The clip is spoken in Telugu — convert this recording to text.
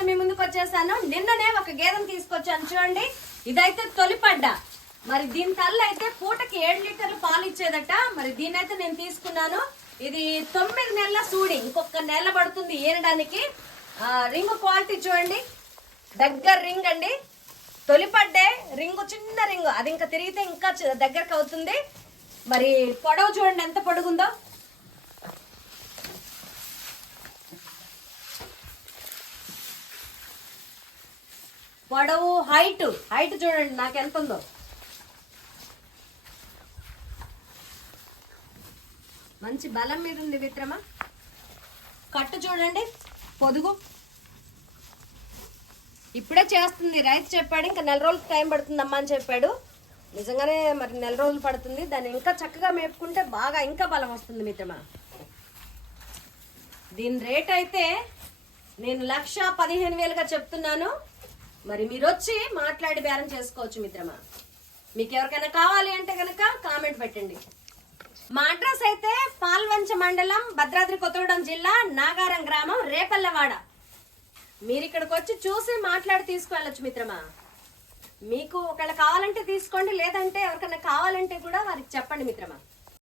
అయితే మీ ముందుకు వచ్చేసాను. నిన్ననే ఒక గేదెను తీసుకొచ్చాను. చూడండి ఇదైతే తొలిపడ్డ. మరి దీని తల్లి అయితే పూటకి ఏడు లీటర్లు పాలు ఇచ్చేదట. మరి దీని అయితే నేను తీసుకున్నాను. ఇది తొమ్మిది నెలల సూడి. ఇంకొక నెల పడుతుంది ఏరడానికి. రింగ్ క్వాలిటీ చూడండి. దగ్గర రింగ్ అండి. తొలిపడ్డే రింగు చిన్న రింగు. అది ఇంకా తిరిగితే ఇంకా దగ్గరకు అవుతుంది. మరి పొడవు చూడండి ఎంత పొడుగుందో. పొడవు హైట్ హైట్ చూడండి నాకు ఎంత ఉందో. మంచి బలం మీద ఉంది మిత్రమా కట్టు చూడండి పొదుగు. ఇప్పుడే చేస్తుంది రైతు చెప్పాడు ఇంకా నెల రోజులు టైం పడుతుందమ్మా అని చెప్పాడు. నిజంగానే మరి నెల రోజులు పడుతుంది దాన్ని ఇంకా చక్కగా మేపుకుంటే బాగా ఇంకా బలం వస్తుంది మిత్రమా. దీని రేట్ అయితే నేను లక్ష పదిహేను వేలుగా చెప్తున్నాను. మరి మీరు వచ్చి మాట్లాడి బేరం చేసుకోవచ్చు మిత్రమా? మీకు ఎవరికైనా కావాలి అంటే కనుక కామెంట్ పెట్టండి. మా అడ్రస్ అయితే పాల్వంచ మండలం భద్రాద్రి కొత్తగూడెం జిల్లా నాగారం గ్రామం రేపల్లవాడ. మీరు ఇక్కడికి వచ్చి చూసి మాట్లాడి తీసుకువెళ్ళచ్చు మిత్రమా? మీకు ఒకవేళ కావాలంటే తీసుకోండి లేదంటే ఎవరికైనా కావాలంటే కూడా వారికి చెప్పండి మిత్రమా?